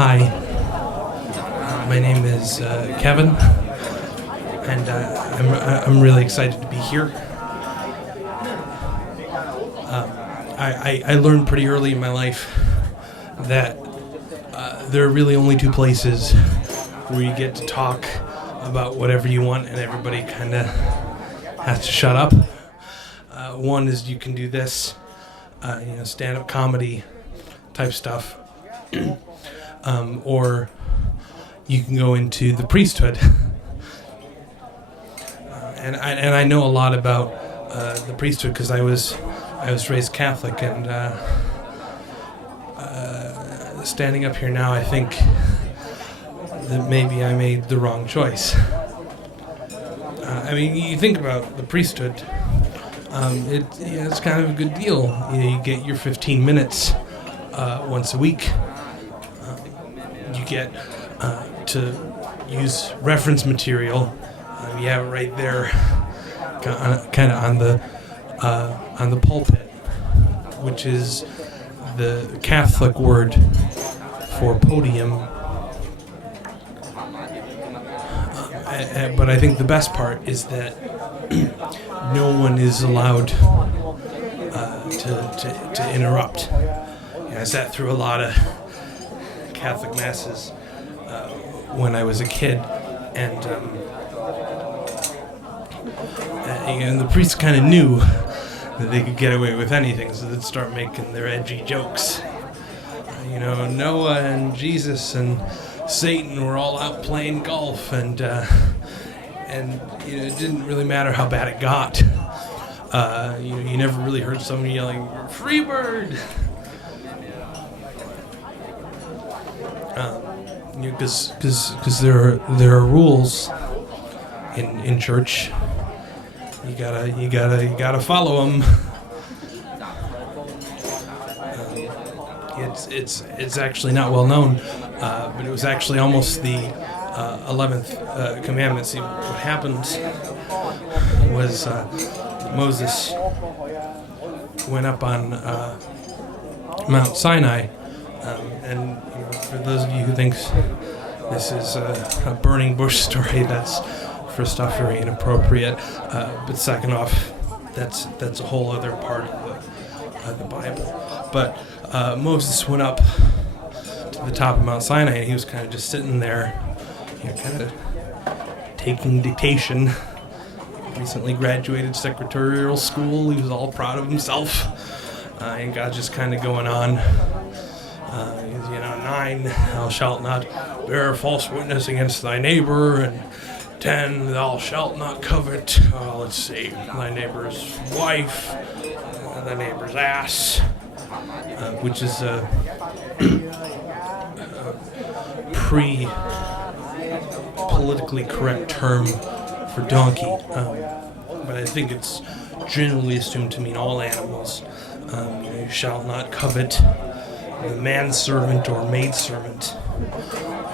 Hi, my name is Kevin, and I'm really excited to be here. I learned pretty early in my life that there are really only two places where you get to talk about whatever you want and everybody kind of has to shut up. One is you can do this, stand-up comedy type stuff, or you can go into the priesthood. And I know a lot about the priesthood because I was raised Catholic, and standing up here now, I think that maybe I made the wrong choice. You think about the priesthood. It's kind of a good deal. You get your 15 minutes once a week. You get to use reference material. You have it right there, kind of on the pulpit, which is the Catholic word for podium. But I think the best part is that no one is allowed to interrupt. I sat through a lot of Catholic masses when I was a kid, and the priests kind of knew that they could get away with anything, so they'd start making their edgy jokes. Noah and Jesus and Satan were all out playing golf, and it didn't really matter how bad it got. You never really heard someone yelling, "Free bird!" Because there are rules in church. You gotta follow them. It's actually not well known, but it was actually almost the 11th commandment. See, what happened was Moses went up on Mount Sinai, and for those of you who thinks this is a burning bush story, that's first off very inappropriate, but second off, that's a whole other part of the Bible. But Moses went up to the top of Mount Sinai, and he was kind of just sitting there, kind of taking dictation. Recently graduated secretarial school. He was all proud of himself, and God's just kind of going on. 9, thou shalt not bear false witness against thy neighbor, and 10, thou shalt not covet, let's see, thy neighbor's wife, thy neighbor's ass, which is a pre-politically correct term for donkey, but I think it's generally assumed to mean all animals. You shall not covet the manservant or maidservant,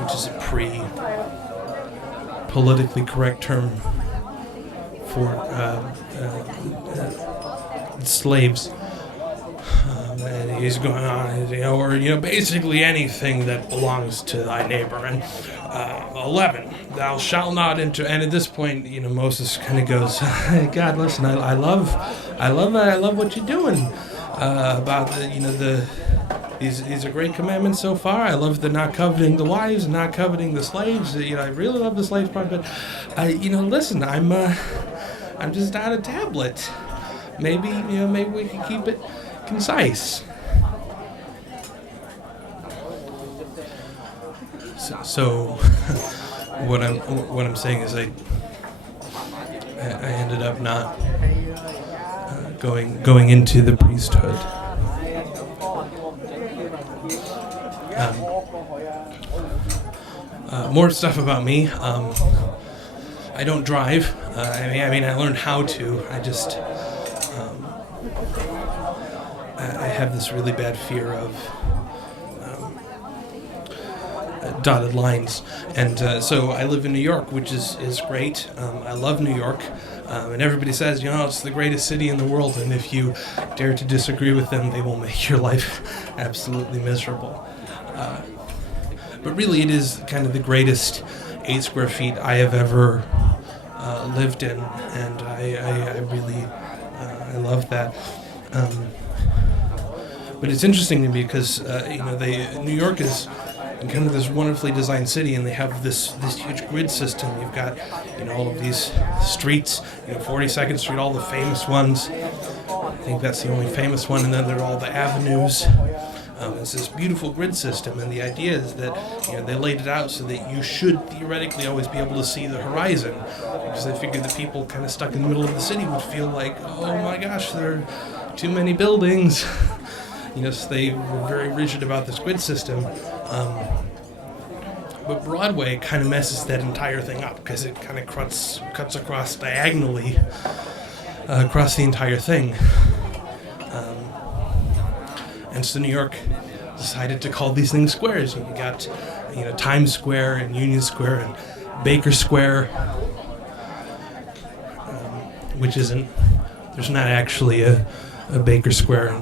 which is a pre-politically correct term for slaves. And he's going on, or basically anything that belongs to thy neighbor. And 11, thou shalt not enter. And at this point, Moses kind of goes, "Hey, God, listen, I love what you're doing about these are great commandments so far. I love the not coveting the wives and not coveting the slaves. I really love the slave part, but listen, I'm just out of tablet. Maybe we can keep it concise." So what I'm saying is I ended up not going into the priesthood. More stuff about me. I don't drive. I learned how to. I have this really bad fear of dotted lines, and so I live in New York, which is great. I love New York, and everybody says, it's the greatest city in the world, and if you dare to disagree with them, they will make your life absolutely miserable. but really it is kind of the greatest 8 square feet I have ever lived in, and I really I love that. But it's interesting to me because New York is kind of this wonderfully designed city, and they have this huge grid system. You've got all of these streets, 42nd Street, all the famous ones. I think that's the only famous one, and then there are all the avenues. It's this beautiful grid system, and the idea is that they laid it out so that you should theoretically always be able to see the horizon, because they figured that people kind of stuck in the middle of the city would feel like, oh my gosh, there are too many buildings. So they were very rigid about this grid system. But Broadway kind of messes that entire thing up because it kind of cuts across diagonally across the entire thing. And so New York decided to call these things squares. You got Times Square and Union Square and Baker Square, which isn't. There's not actually a Baker Square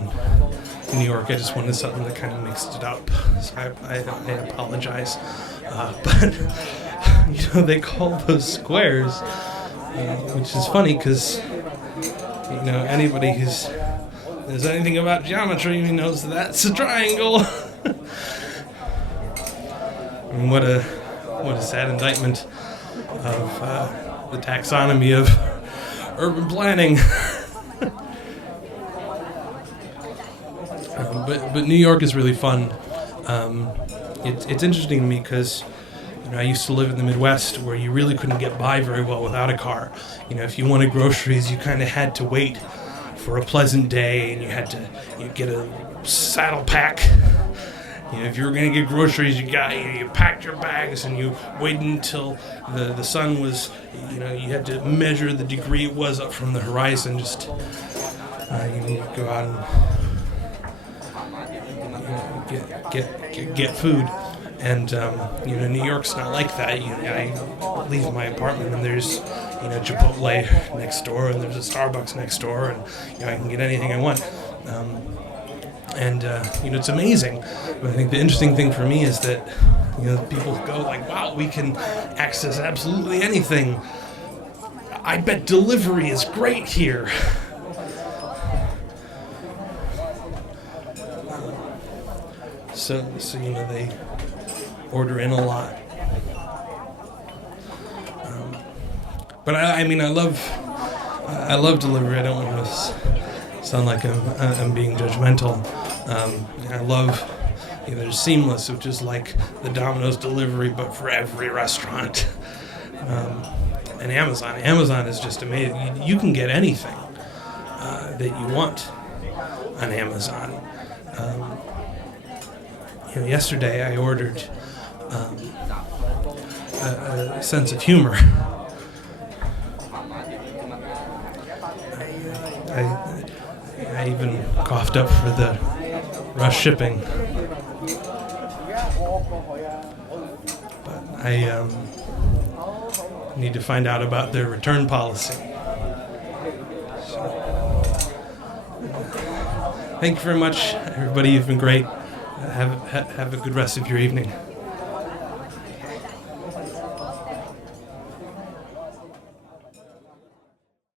in New York. I just wanted something that kind of mixed it up, so I apologize. But they call those squares, which is funny because anybody who knows anything about geometry knows that's a triangle. And what a sad indictment of the taxonomy of urban planning. But New York is really fun. It's interesting to me because I used to live in the Midwest where you really couldn't get by very well without a car. If you wanted groceries, you kind of had to wait for a pleasant day, and you get a saddle pack. If you were going to get groceries, you packed your bags and you waited until the sun was, you had to measure the degree it was up from the horizon. Just you go out and get food. And New York's not like that. I leave my apartment and there's Chipotle next door, and there's a Starbucks next door, and I can get anything I want. It's amazing. But I think the interesting thing for me is that people go like, wow, we can access absolutely anything. I bet delivery is great here. So they order in a lot. But I love delivery. I don't want to sound like I'm being judgmental. I love there's Seamless, which is like the Domino's delivery, but for every restaurant. And Amazon. Amazon is just amazing. You can get anything that you want on Amazon. Yesterday I ordered a sense of humor. I even coughed up for the rush shipping. But I need to find out about their return policy. So, thank you very much, everybody. You've been great. Have a good rest of your evening.